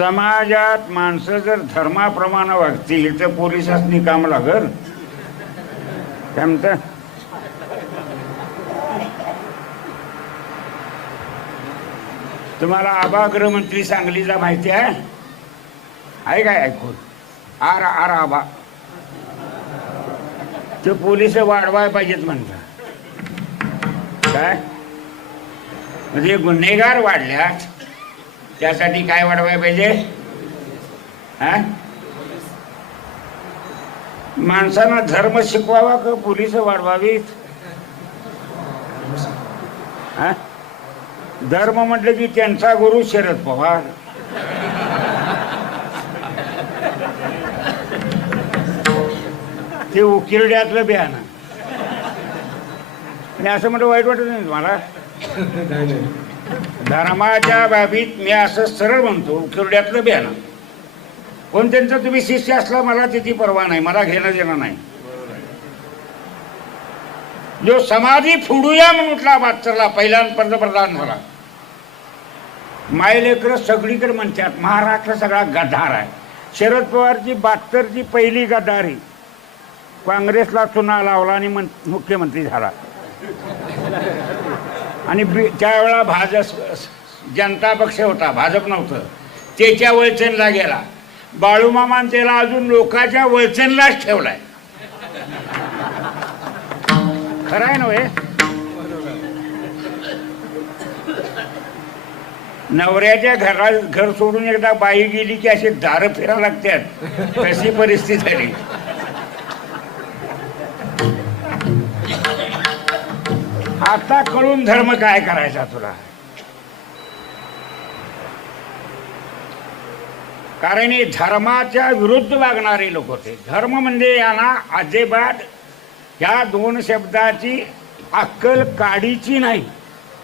समाजात माणसं जर धर्माप्रमाणे वागतील तर पोलिसांनी काम लागल. काय म्हणता? तुम्हाला आबा गृहमंत्री सांगलीचा माहिती आहे काय? ऐकून आर आर आबा ते पोलिस वाढवाय पाहिजेत म्हणतात. काय म्हणजे गुन्हेगार वाढल्यात त्यासाठी काय वाढवाय पाहिजे? हा, माणसांना धर्म शिकवावा का पोलिस वाढवावीत? हा, धर्म म्हटलं की त्यांचा गुरु शरद पवार, ते उकिरड्यातलं बियाणं. मी असं म्हणतो वाईट वाटत नाही तुम्हाला? धर्माच्या बाबतीत मी असं सरळ म्हणतो, उकिरड्यातलं बियाणं. कोण त्यांचा तुम्ही शिष्य असला मला त्याची पर्वा नाही, मला घेणं देणं नाही. जो समाधी फुडूया म्हणून उठला बहात्तरला पहिला पंतप्रधान झाला. मायलेकर सगळीकडे म्हणतात महाराष्ट्र सगळा गद्दार आहे. शरद पवारची 72ची पहिली गद्दारी, काँग्रेसला चुना लावला आणि मुख्यमंत्री झाला. आणि त्यावेळेला भाजप जनता पक्ष होता, भाजप नव्हतं. त्याच्या वळचणला गेला. बाळूमामान त्याला अजून लोकांच्या वळचणलाच ठेवलाय. खरं आहे नव्हे? नवऱ्याच्या घर सोडून एकदा बाई गेली की अशी दारं फिरा लागतात, तशी परिस्थिती झाली. आता कळून धर्म काय करायचा तुला? कारण हे धर्माच्या विरुद्ध वागणारे लोक होते. धर्म म्हणजे यांना अजिबात ह्या दोन शब्दाची अक्कल काढीची नाही.